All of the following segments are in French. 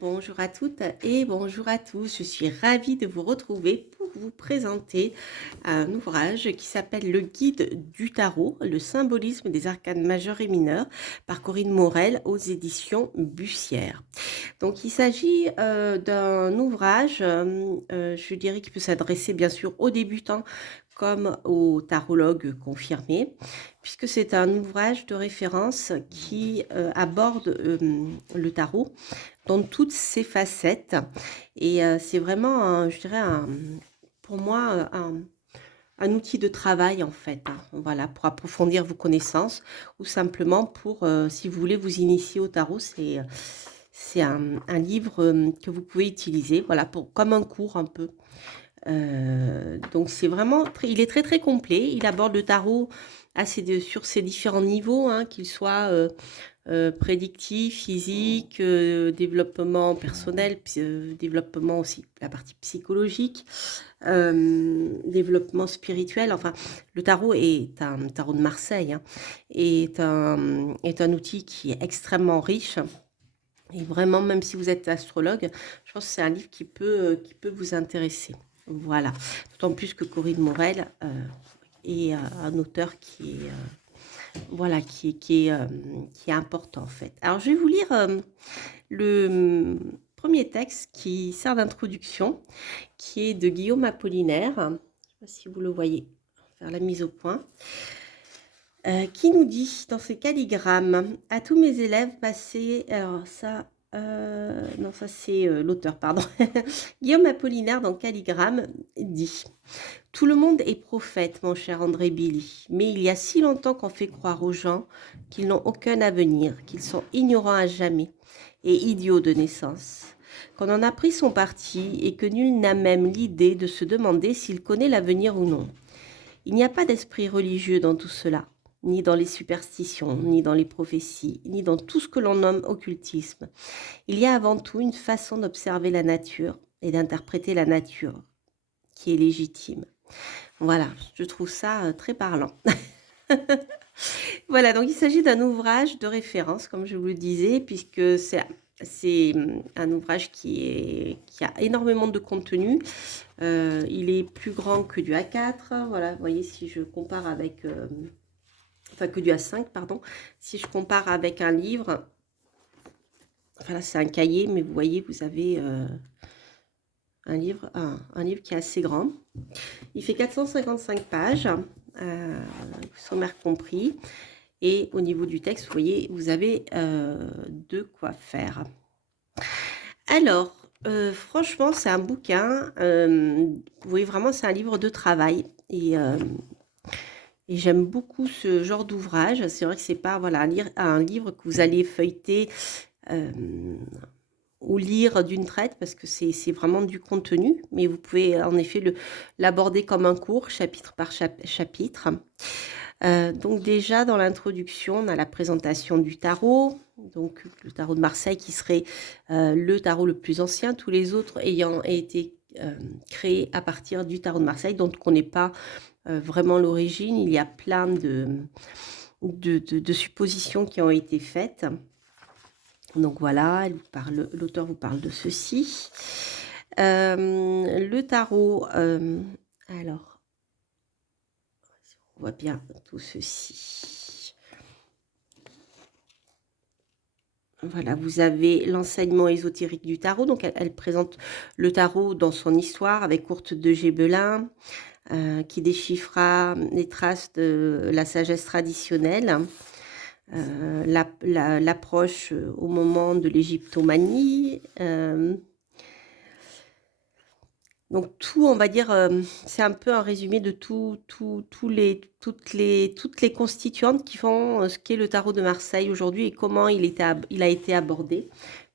Bonjour à toutes et bonjour à tous. Je suis ravie de vous retrouver pour vous présenter un ouvrage qui s'appelle Le Guide du tarot, le symbolisme des arcanes majeurs et mineurs par Corinne Morel aux éditions Bussière. Donc il s'agit d'un ouvrage, je dirais, qui peut s'adresser bien sûr aux débutants comme aux tarologues confirmés, puisque c'est un ouvrage de référence qui aborde le tarot dans toutes ses facettes. Et c'est vraiment, je dirais, pour moi, un outil de travail en fait, hein. Voilà, pour approfondir vos connaissances ou simplement pour, si vous voulez vous initier au tarot, c'est un livre que vous pouvez utiliser, voilà, pour, comme un cours un peu. Donc c'est vraiment, il est très très complet. Il aborde le tarot sur ses différents niveaux, hein, qu'il soit prédictif, physique, développement personnel, développement aussi, la partie psychologique, développement spirituel. Enfin, le tarot est un tarot de Marseille, hein, est un outil qui est extrêmement riche. Et vraiment, même si vous êtes astrologue, je pense que c'est un livre qui peut vous intéresser. Voilà. D'autant plus que Corinne Morel est un auteur qui est voilà, qui est important en fait. Alors je vais vous lire le premier texte qui sert d'introduction, qui est de Guillaume Apollinaire. Je ne sais pas si vous le voyez, faire la mise au point. Qui nous dit dans ses calligrammes à tous mes élèves passés, alors ça, non ça c'est l'auteur, pardon, Guillaume Apollinaire dans Calligramme dit: tout le monde est prophète, mon cher André Billy, mais il y a si longtemps qu'on fait croire aux gens qu'ils n'ont aucun avenir, qu'ils sont ignorants à jamais et idiots de naissance, qu'on en a pris son parti et que nul n'a même l'idée de se demander s'il connaît l'avenir ou non. Il n'y a pas d'esprit religieux dans tout cela, ni dans les superstitions, ni dans les prophéties, ni dans tout ce que l'on nomme occultisme. Il y a avant tout une façon d'observer la nature et d'interpréter la nature qui est légitime. Voilà, je trouve ça très parlant. Voilà, donc il s'agit d'un ouvrage de référence, comme je vous le disais, puisque c'est un ouvrage qui a énormément de contenu. Il est plus grand que du A4. Voilà, vous voyez, si je compare avec... enfin, que du A5, pardon. Si je compare avec un livre... Enfin, là, c'est un cahier, mais vous voyez, vous avez un livre qui est assez grand. Il fait 455 pages, sommaire compris. Et au niveau du texte, vous voyez, vous avez de quoi faire. Alors, franchement, c'est un bouquin. Vous voyez, vraiment, c'est un livre de travail. Et j'aime beaucoup ce genre d'ouvrage. C'est vrai que c'est pas voilà, un livre que vous allez feuilleter ou lire d'une traite parce que c'est vraiment du contenu. Mais vous pouvez en effet l'aborder comme un cours, chapitre par chapitre. Donc déjà, dans l'introduction, on a la présentation du tarot. Donc le tarot de Marseille qui serait le tarot le plus ancien, tous les autres ayant été créés à partir du tarot de Marseille, dont on ne connaît pas vraiment l'origine. Il y a plein de suppositions qui ont été faites. Donc voilà, l'auteur vous parle de ceci. Le tarot, alors, on voit bien tout ceci. Voilà, vous avez l'enseignement ésotérique du tarot. Donc, elle présente le tarot dans son histoire avec Courte de Gébelin, qui déchiffra les traces de la sagesse traditionnelle, l'approche au moment de l'égyptomanie. Donc tout, on va dire, c'est un peu un résumé de toutes les constituantes qui font ce qu'est le tarot de Marseille aujourd'hui et comment il a été abordé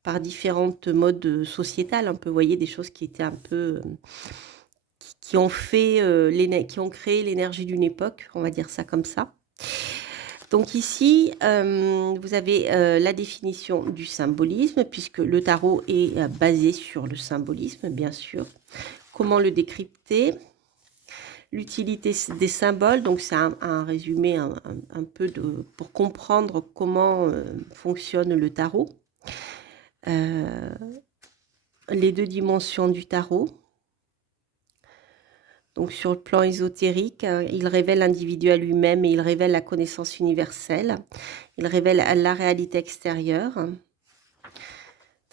par différentes modes sociétales, un peu, vous voyez, des choses qui étaient un peu, qui ont qui ont créé l'énergie d'une époque, on va dire ça comme ça. Donc ici, vous avez la définition du symbolisme, puisque le tarot est basé sur le symbolisme, bien sûr. Comment le décrypter, l'utilité des symboles, donc c'est un résumé un peu pour comprendre comment fonctionne le tarot. les 2 dimensions du tarot. Donc sur le plan ésotérique, il révèle l'individu à lui-même et il révèle la connaissance universelle. Il révèle la réalité extérieure.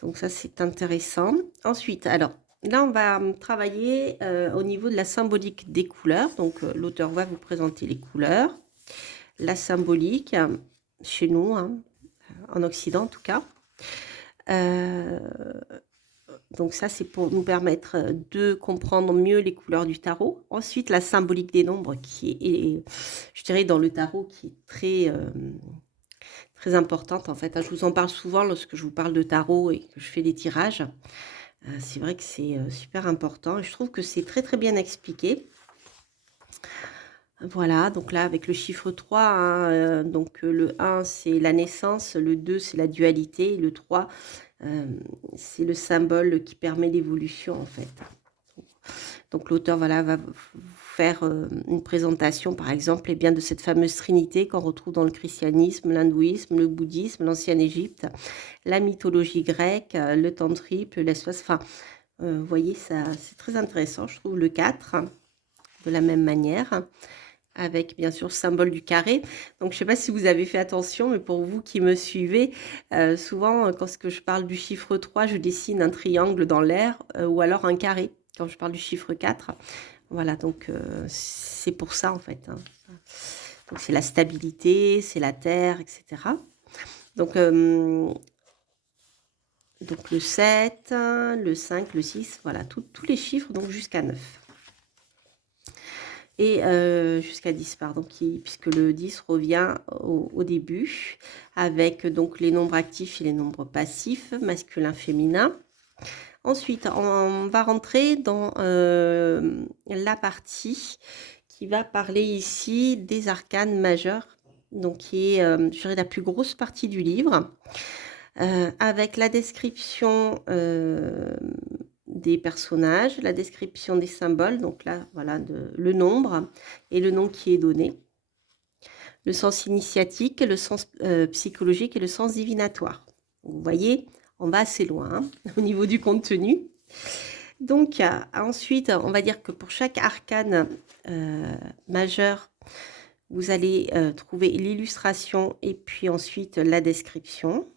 Donc ça, c'est intéressant. Ensuite, alors, là, on va travailler au niveau de la symbolique des couleurs. Donc, l'auteur va vous présenter les couleurs, la symbolique, chez nous, hein, en Occident en tout cas. Euh, donc ça, c'est pour nous permettre de comprendre mieux les couleurs du tarot. Ensuite, la symbolique des nombres qui est, je dirais, dans le tarot, qui est très importante en fait, hein. Je vous en parle souvent lorsque je vous parle de tarot et que je fais des tirages. C'est vrai que c'est super important et je trouve que c'est très bien expliqué. Voilà, donc là avec le chiffre 3, hein, donc le 1 c'est la naissance, le 2 c'est la dualité, le 3 c'est le symbole qui permet l'évolution en fait. Donc l'auteur voilà, va faire une présentation par exemple bien, de cette fameuse trinité qu'on retrouve dans le christianisme, l'hindouisme, le bouddhisme, l'ancienne Égypte, la mythologie grecque, le tantripe, l'espace. Enfin, vous voyez, ça c'est très intéressant, je trouve, le 4, de la même manière, avec bien sûr le symbole du carré. Donc je ne sais pas si vous avez fait attention, mais pour vous qui me suivez, souvent quand je parle du chiffre 3, je dessine un triangle dans l'air ou alors un carré quand je parle du chiffre 4. Voilà, donc c'est pour ça en fait, hein. Donc c'est la stabilité, c'est la terre, etc. Donc le 7, le 5, le 6, voilà, tous les chiffres, donc jusqu'à 9. Et jusqu'à 10, pardon, puisque le 10 revient au début, avec donc les nombres actifs et les nombres passifs, masculin, féminin. Ensuite, on va rentrer dans la partie qui va parler ici des arcanes majeurs, donc qui est, je dirais, la plus grosse partie du livre, avec la description des personnages, la description des symboles, donc là, voilà, le nombre et le nom qui est donné, le sens initiatique, le sens psychologique et le sens divinatoire. Vous voyez, on va assez loin hein, au niveau du contenu. Donc, ensuite, on va dire que pour chaque arcane majeur, vous allez trouver l'illustration et puis ensuite la description.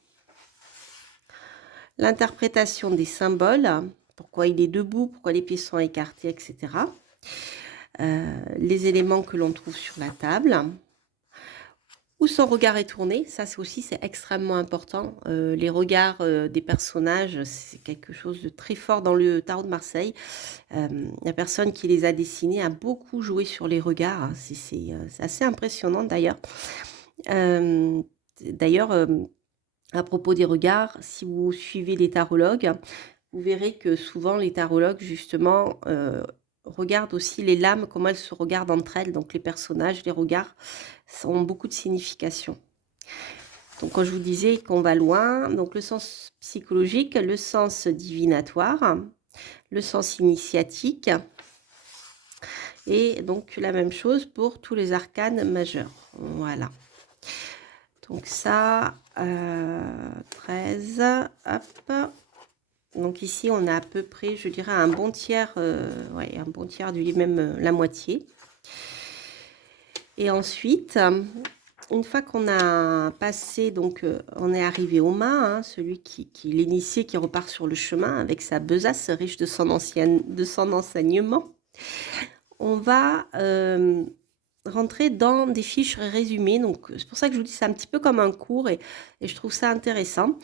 L'interprétation des symboles, pourquoi il est debout, pourquoi les pieds sont écartés, etc. Les éléments que l'on trouve sur la table. Où son regard est tourné, ça c'est extrêmement important. Les regards des personnages, c'est quelque chose de très fort dans le tarot de Marseille. La personne qui les a dessinés a beaucoup joué sur les regards. C'est assez impressionnant d'ailleurs. À propos des regards, si vous suivez les tarologues, vous verrez que souvent les tarologues justement regardent aussi les lames, comment elles se regardent entre elles. Donc les personnages, les regards ont beaucoup de signification. Donc quand je vous disais qu'on va loin, donc le sens psychologique, le sens divinatoire, le sens initiatique, et donc la même chose pour tous les arcanes majeurs. Voilà. Donc ça, 13, hop. Donc ici, on a à peu près, je dirais, un bon tiers, ouais, un bon tiers du livre, même la moitié. Et ensuite, une fois qu'on a passé, donc on est arrivé aux mains, hein, celui qui l'initié, qui repart sur le chemin avec sa besace riche de son enseignement, on va rentrer dans des fiches résumées. Donc c'est pour ça que je vous dis c'est un petit peu comme un cours et je trouve ça intéressant.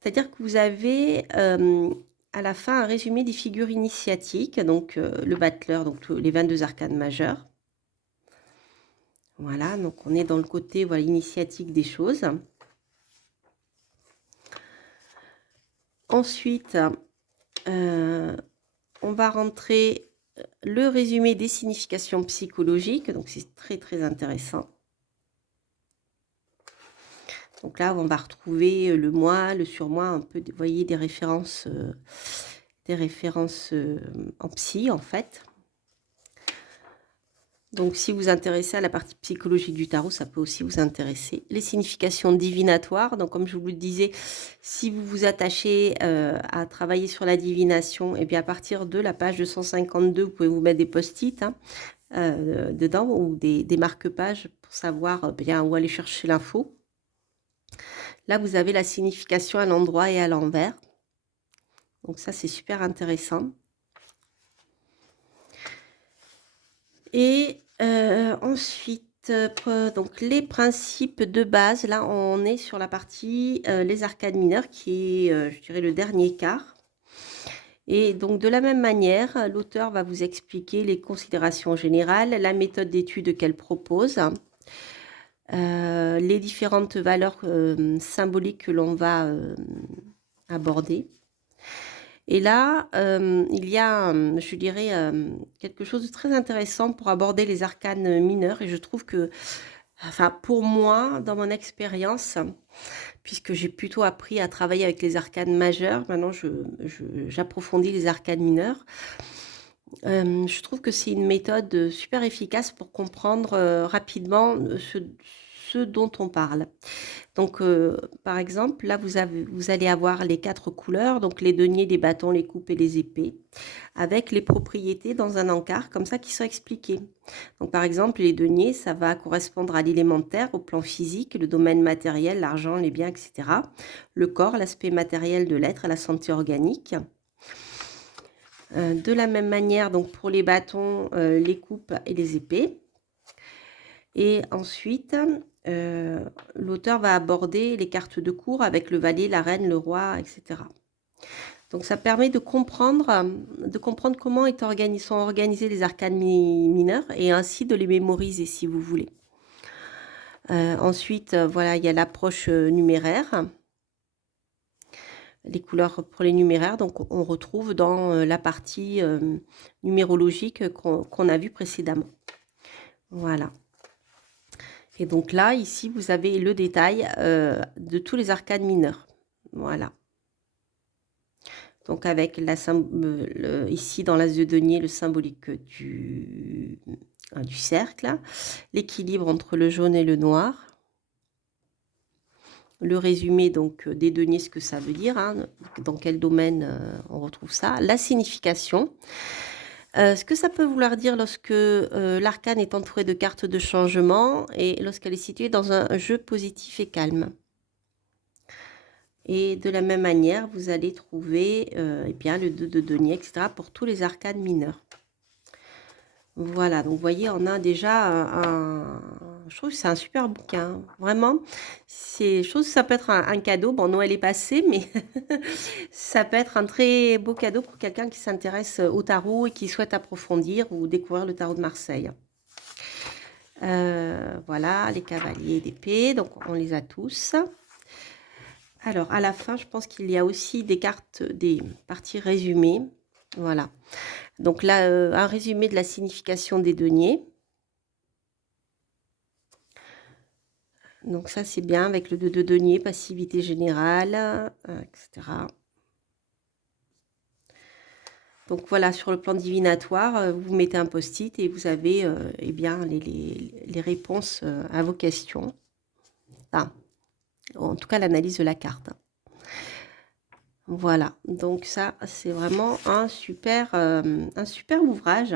C'est-à-dire que vous avez à la fin un résumé des figures initiatiques, donc le battleur, donc les 22 arcanes majeurs. Voilà, donc on est dans le côté voilà, initiatique des choses. Ensuite, on va rentrer le résumé des significations psychologiques, donc c'est très intéressant. Donc là, on va retrouver le moi, le surmoi, un peu, vous voyez, des références en psy, en fait. Donc, si vous vous intéressez à la partie psychologique du tarot, ça peut aussi vous intéresser. Les significations divinatoires. Donc, comme je vous le disais, si vous vous attachez à travailler sur la divination, et bien à partir de la page 252, vous pouvez vous mettre des post-it dedans ou des marque-pages pour savoir bien où aller chercher l'info. Là, vous avez la signification à l'endroit et à l'envers. Donc ça, c'est super intéressant. Et ensuite, donc les principes de base, là, on est sur la partie les arcades mineures, qui est, je dirais, le dernier quart. Et donc, de la même manière, l'auteur va vous expliquer les considérations générales, la méthode d'étude qu'elle propose, les différentes valeurs symboliques que l'on va aborder. Et là, il y a, je dirais, quelque chose de très intéressant pour aborder les arcanes mineurs. Et je trouve que, enfin, pour moi, dans mon expérience, puisque j'ai plutôt appris à travailler avec les arcanes majeures, maintenant j'approfondis les arcanes mineures. Je trouve que c'est une méthode super efficace pour comprendre rapidement ce dont on parle. Donc, par exemple, là, vous allez avoir les 4 couleurs, donc les deniers, les bâtons, les coupes et les épées, avec les propriétés dans un encart, comme ça, qui sont expliquées. Donc, par exemple, les deniers, ça va correspondre à l'élémentaire, au plan physique, le domaine matériel, l'argent, les biens, etc. Le corps, l'aspect matériel de l'être, la santé organique. De la même manière, donc pour les bâtons, les coupes et les épées. Et ensuite, l'auteur va aborder les cartes de cour avec le valet, la reine, le roi, etc. Donc ça permet de comprendre comment sont organisés les arcanes mineurs et ainsi de les mémoriser si vous voulez. Ensuite, voilà, il y a l'approche numéraire. Les couleurs pour les numéraires, donc on retrouve dans la partie numérologique qu'on a vue précédemment. Voilà. Et donc là, ici, vous avez le détail de tous les arcanes mineurs. Voilà. Donc avec ici dans l'as de denier, le symbolique du cercle, l'équilibre entre le jaune et le noir, le résumé donc des deniers, ce que ça veut dire, hein, dans quel domaine on retrouve ça, la signification, ce que ça peut vouloir dire lorsque l'arcane est entouré de cartes de changement et lorsqu'elle est située dans un jeu positif et calme. Et de la même manière, vous allez trouver eh bien, le 2 de denier, etc. pour tous les arcanes mineurs. Voilà, donc vous voyez, on a déjà je trouve que c'est un super bouquin. Vraiment, je trouve que ça peut être un cadeau. Bon, Noël est passé, mais ça peut être un très beau cadeau pour quelqu'un qui s'intéresse au tarot et qui souhaite approfondir ou découvrir le tarot de Marseille. Voilà, les cavaliers d'épée, donc on les a tous. Alors, à la fin, je pense qu'il y a aussi des cartes, des parties résumées. Voilà. Donc là, un résumé de la signification des deniers. Donc ça, c'est bien avec le 2 de denier, passivité générale, etc. Donc voilà, sur le plan divinatoire, vous mettez un post-it et vous avez eh bien, les réponses à vos questions. Enfin, en tout cas, l'analyse de la carte. Voilà, donc ça, c'est vraiment un super ouvrage.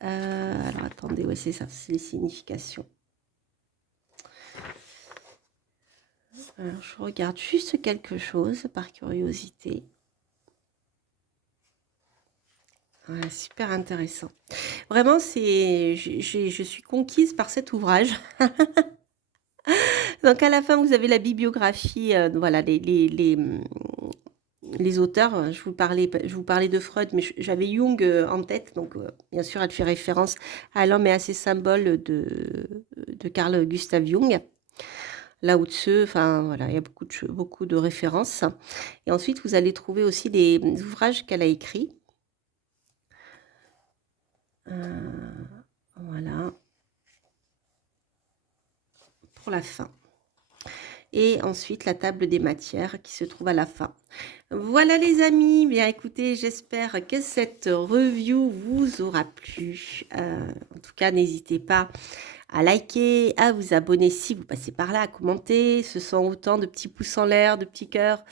Alors, attendez, ouais, c'est ça, c'est les significations. Alors, je regarde juste quelque chose par curiosité. Ouais, super intéressant. Vraiment, je suis conquise par cet ouvrage. Donc, à la fin, vous avez la bibliographie, voilà, les auteurs. Je vous parlais de Freud, mais j'avais Jung en tête. Donc, bien sûr, elle fait référence à L'homme et à ses symboles de Carl Gustav Jung. Lao Tzu, enfin voilà, il y a beaucoup de références. Et ensuite, vous allez trouver aussi des ouvrages qu'elle a écrits. Voilà. Pour la fin. et ensuite la table des matières qui se trouve à la fin. Voilà les amis, bien écoutez, j'espère que cette review vous aura plu. En tout cas, n'hésitez pas à liker, à vous abonner si vous passez par là, à commenter. Ce sont autant de petits pouces en l'air, de petits cœurs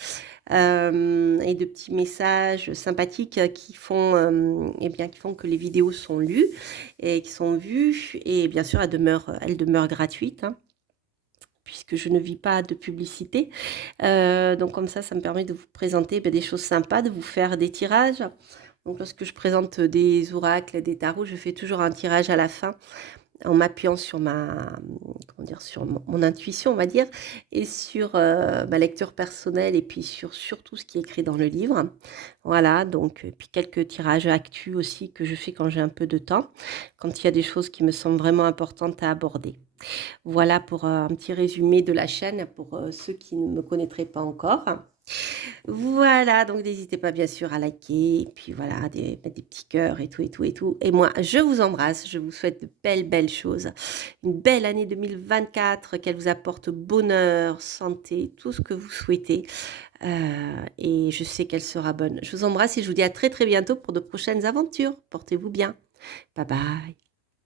et de petits messages sympathiques qui font, eh bien, qui font que les vidéos sont lues et qui sont vues. Et bien sûr, elles demeurent gratuites, hein, puisque je ne vis pas de publicité. Donc comme ça me permet de vous présenter des choses sympas, de vous faire des tirages. Donc lorsque je présente des oracles, des tarots, je fais toujours un tirage à la fin en m'appuyant sur comment dire, sur mon intuition, on va dire, et sur ma lecture personnelle, et puis sur surtout ce qui est écrit dans le livre. Voilà, donc, puis quelques tirages actus aussi que je fais quand j'ai un peu de temps, quand il y a des choses qui me semblent vraiment importantes à aborder. Voilà pour un petit résumé de la chaîne pour ceux qui ne me connaîtraient pas encore. Voilà, donc n'hésitez pas bien sûr à liker, et puis voilà, mettre des petits cœurs et tout, et tout, et tout. Et moi, je vous embrasse, je vous souhaite de belles, belles choses. Une belle année 2024, qu'elle vous apporte bonheur, santé, tout ce que vous souhaitez. Et je sais qu'elle sera bonne. Je vous embrasse et je vous dis à très, très bientôt pour de prochaines aventures. Portez-vous bien. Bye bye.